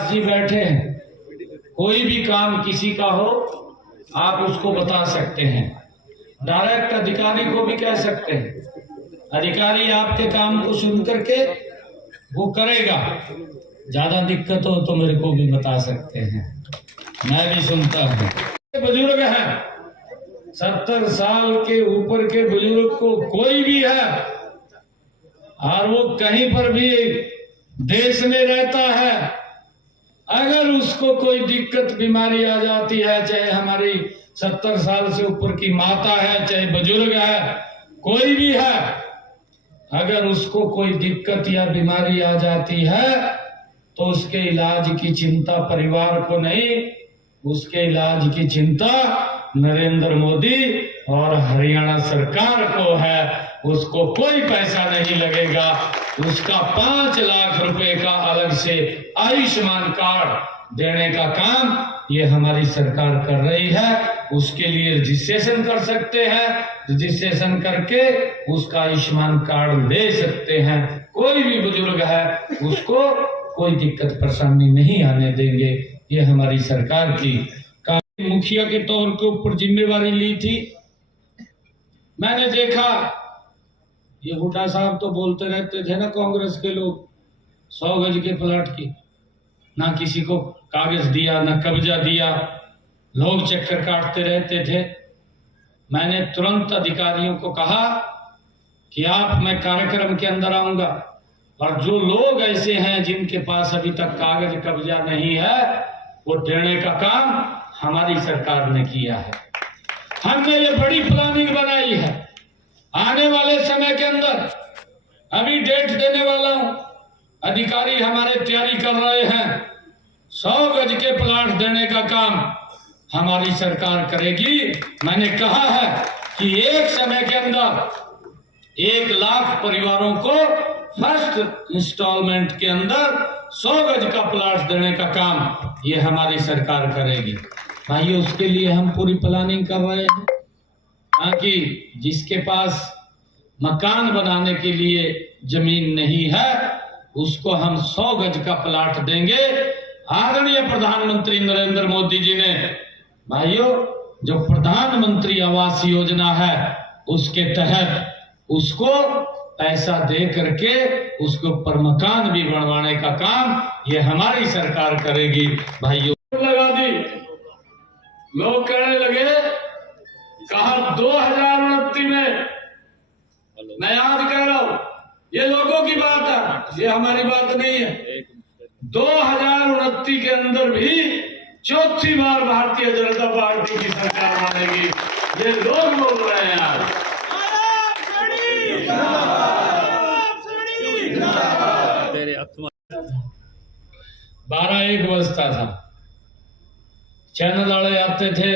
जी बैठे हैं, कोई भी काम किसी का हो आप उसको बता सकते हैं, डायरेक्ट अधिकारी को भी कह सकते हैं। अधिकारी आपके काम को सुन करके वो करेगा। ज्यादा दिक्कत हो तो मेरे को भी बता सकते हैं, मैं भी सुनता हूँ। बुजुर्ग हैं, 70 साल के ऊपर के बुजुर्ग को कोई भी है और वो कहीं पर भी देश में रहता है, अगर उसको कोई दिक्कत बीमारी आ जाती है, चाहे हमारी 70 साल से ऊपर की माता है, चाहे बुजुर्ग है, कोई भी है, अगर उसको कोई दिक्कत या बीमारी आ जाती है तो उसके इलाज की चिंता परिवार को नहीं, उसके इलाज की चिंता नरेंद्र मोदी और हरियाणा सरकार को है। उसको कोई पैसा नहीं लगेगा, उसका 5 लाख रुपए का अलग से आयुष्मान कार्ड देने का काम ये हमारी सरकार कर रही है। उसके लिए रजिस्ट्रेशन कर सकते हैं, रजिस्ट्रेशन करके उसका आयुष्मान कार्ड ले सकते हैं। कोई भी बुजुर्ग है उसको कोई दिक्कत परेशानी नहीं आने देंगे। ये हमारी सरकार की मुखिया के तौर के ऊपर जिम्मेवारी ली थी। मैंने देखा ये हुड्डा साहब तो बोलते रहते थे ना, कांग्रेस के लोग 100 गज के प्लाट की, ना किसी को कागज दिया ना कब्जा दिया, लोग चक्कर काटते रहते थे। मैंने तुरंत अधिकारियों को कहा कि आप, मैं कार्यक्रम के अंदर आऊंगा और जो लोग ऐसे हैं जिनके पास अभी तक कागज कब्जा नहीं है वो देने का काम हमारी सरकार ने किया है। हमने ये बड़ी प्लानिंग बनाई है। आने वाले समय के अंदर अभी डेट देने वाला हूं, अधिकारी हमारे तैयारी कर रहे हैं। 100 गज के प्लाट देने का काम हमारी सरकार करेगी। मैंने कहा है कि एक समय के अंदर 1 लाख परिवारों को फर्स्ट इंस्टॉलमेंट के अंदर 100 गज का प्लाट देने का काम ये हमारी सरकार करेगी। भाई उसके लिए हम पूरी प्लानिंग कर रहे हैं, ताकि जिसके पास मकान बनाने के लिए जमीन नहीं है उसको हम 100 गज का प्लाट देंगे। आदरणीय प्रधानमंत्री नरेंद्र मोदी जी ने भाइयों जो प्रधानमंत्री आवास योजना है उसके तहत उसको पैसा दे करके उसके ऊपर मकान भी बनवाने का काम ये हमारी सरकार करेगी। भाइयों लगा दी, लोग कहने लगे, कहा 2029 में, मैं आज कह रहा हूं ये लोगों की बात है, ये हमारी बात नहीं है। 2029 के अंदर भी 4थी बार भारतीय जनता पार्टी की सरकार बनेगी, ये लोग बोल रहे हैं आज। 12-1 बजता था, चैनल वाले आते थे,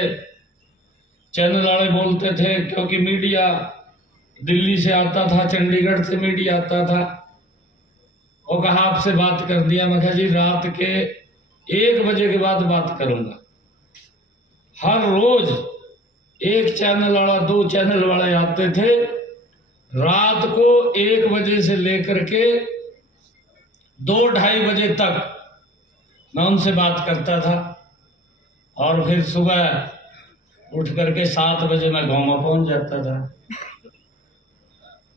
चैनल वाले बोलते थे, क्योंकि मीडिया दिल्ली से आता था, चंडीगढ़ से मीडिया आता था, वो कहा आपसे बात कर दिया। मैं कहा जी रात के 1 बजे के बाद बात करूंगा। हर रोज 1 चैनल वाला 2 चैनल वाले आते थे, रात को 1 बजे से लेकर के 2-2:30 बजे तक मैं उनसे बात करता था और फिर सुबह उठ करके 7 बजे मैं गांव में पहुंच जाता था।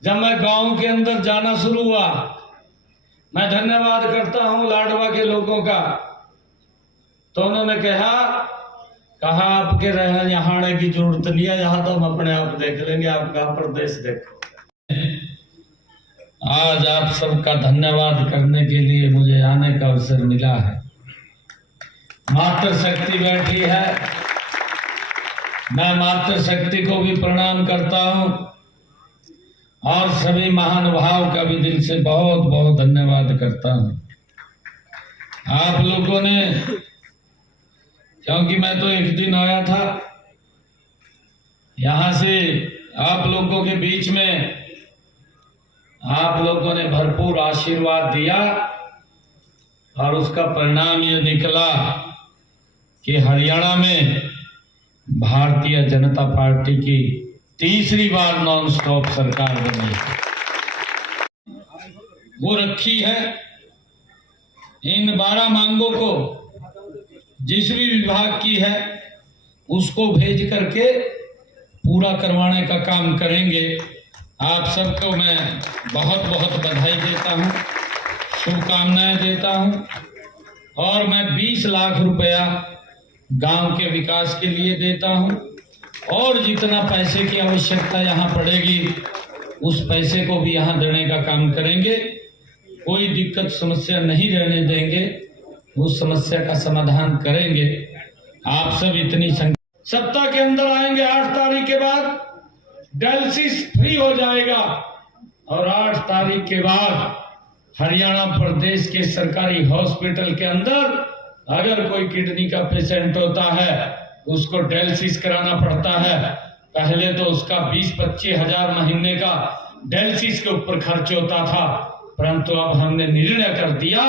जब मैं गांव के अंदर जाना शुरू हुआ, मैं धन्यवाद करता हूं लाडवा के लोगों का, तो उन्होंने कहा आपके रहने यहाँ आने की जरूरत नहीं है, यहाँ तो हम अपने आप देख लेंगे, आपका प्रदेश देखो। आज आप सबका धन्यवाद करने के लिए मुझे आने का अवसर मिला है। मातृशक्ति बैठी है, मैं मातृशक्ति को भी प्रणाम करता हूं और सभी महानुभाव का भी दिल से बहुत बहुत धन्यवाद करता हूं। आप लोगों ने, क्योंकि मैं तो एक दिन आया था यहां से, आप लोगों के बीच में आप लोगों ने भरपूर आशीर्वाद दिया और उसका परिणाम ये निकला कि हरियाणा में भारतीय जनता पार्टी की तीसरी बार नॉन स्टॉप सरकार बनी। वो रखी है इन 12 मांगों को जिस भी विभाग की है उसको भेज करके पूरा करवाने का काम करेंगे। आप सबको मैं बहुत बहुत बधाई देता हूं, शुभकामनाएं देता हूं। और मैं 20 लाख रुपया गांव के विकास के लिए देता हूं और जितना पैसे की आवश्यकता यहाँ पड़ेगी उस पैसे को भी यहाँ देने का काम करेंगे। कोई दिक्कत समस्या नहीं रहने देंगे, उस समस्या का समाधान करेंगे। आप सब इतनी सत्ता के अंदर आएंगे 8 तारीख के बाद डायलिसिस फ्री हो जाएगा और 8 तारीख के बाद हरियाणा प्रदेश के सरकारी हॉस्पिटल के अंदर अगर कोई किडनी का पेशेंट होता है उसको डायलिसिस कराना पड़ता है। पहले तो उसका 20-25 हजार महीने का डायलिसिस के ऊपर खर्च होता था, परंतु अब हमने निर्णय कर दिया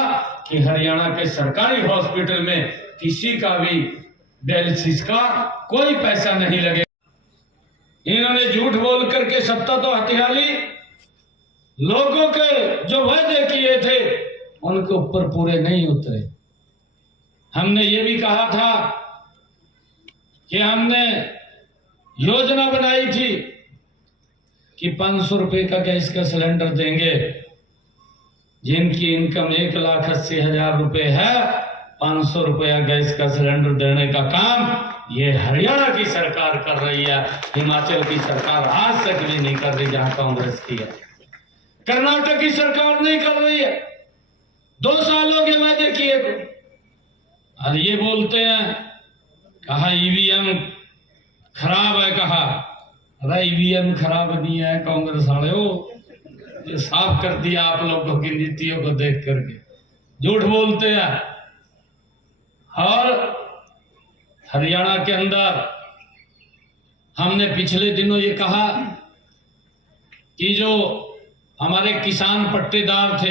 कि हरियाणा के सरकारी हॉस्पिटल में किसी का भी डायलिसिस का कोई पैसा नहीं लगेगा। इन्होंने झूठ बोल करके सत्ता तो हथिया ली, लोगों के जो वादे किए थे उनके ऊपर पूरे नहीं उतरे। हमने ये भी कहा था कि हमने योजना बनाई थी कि 500 रुपए का गैस का सिलेंडर देंगे। जिनकी इनकम 1,80,000 रुपए है, 500 रुपया गैस का सिलेंडर देने का काम ये हरियाणा की सरकार कर रही है। हिमाचल की सरकार आज तक भी नहीं कर रही जहां कांग्रेस की है। कर्नाटक की सरकार नहीं कर रही है। 2 साल हो गए वादे किए को। और ये बोलते हैं कहा ईवीएम खराब है, कहा अरे ईवीएम खराब नहीं है, कांग्रेस वाले हो ये साफ कर दिया आप लोगों की नीतियों को देख करके। झूठ बोलते हैं। और हरियाणा के अंदर हमने पिछले दिनों ये कहा कि जो हमारे किसान पट्टेदार थे